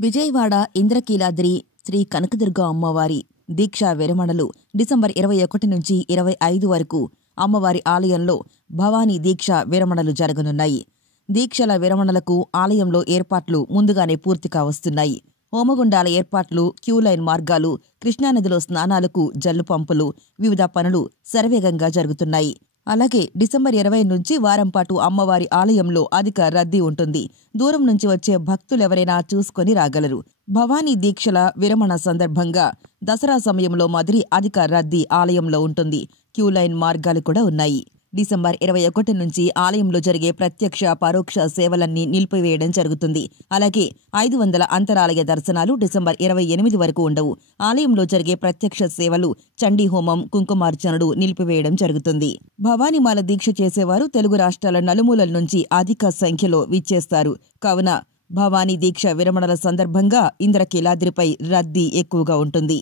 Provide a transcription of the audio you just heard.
విజయవాడ ఇంద్రకీలాద్రి శ్రీ కనకదుర్గ అమ్మవారి దీక్షా విరమణలు డిసెంబర్ 21 నుంచి 25 వరకు అమ్మవారి ఆలయంలో భవానీ దీక్షా విరమణలు జరగనున్నాయి. దీక్షల విరమణలకు ఆలయంలో ఏర్పాట్లు ముందుగానే పూర్తి కావస్తున్నాయి. హోమగుండాల ఏర్పాట్లు, క్యూలైన్ మార్గాలు, కృష్ణానదిలో స్నానాలకు జల్లు పంపులు, వివిధ పనులు శరవేగంగా జరుగుతున్నాయి. అలాగే డిసెంబర్ 20 నుంచి వారం పాటు అమ్మవారి ఆలయంలో అధిక రద్దీ ఉంటుంది. దూరం నుంచి వచ్చే భక్తులెవరైనా చూసుకొని రాగలరు. భవానీ దీక్షల విరమణ సందర్భంగా దసరా సమయంలో మాదిరి అధిక రద్దీ ఆలయంలో ఉంటుంది. క్యూలైన్ మార్గాలు కూడా ఉన్నాయి. డిసెంబర్ 21 నుంచి ఆలయంలో జరిగే ప్రత్యక్ష పరోక్ష సేవలన్నీ నిలిపివేయడం జరుగుతుంది. అలాగే 500 అంతరాలయ దర్శనాలు డిసెంబర్ 28 వరకు ఉండవు. ఆలయంలో జరిగే ప్రత్యక్ష సేవలు, చండీ హోమం, కుంకుమార్చనలు నిలిపివేయడం జరుగుతుంది. భవానీమాల దీక్ష చేసేవారు తెలుగు రాష్ట్రాల నలుమూలల నుంచి అధిక సంఖ్యలో విచ్చేస్తారు. కావున భవానీ దీక్ష విరమణల సందర్భంగా ఇంద్రకీలాద్రిపై రద్దీ ఎక్కువగా ఉంటుంది.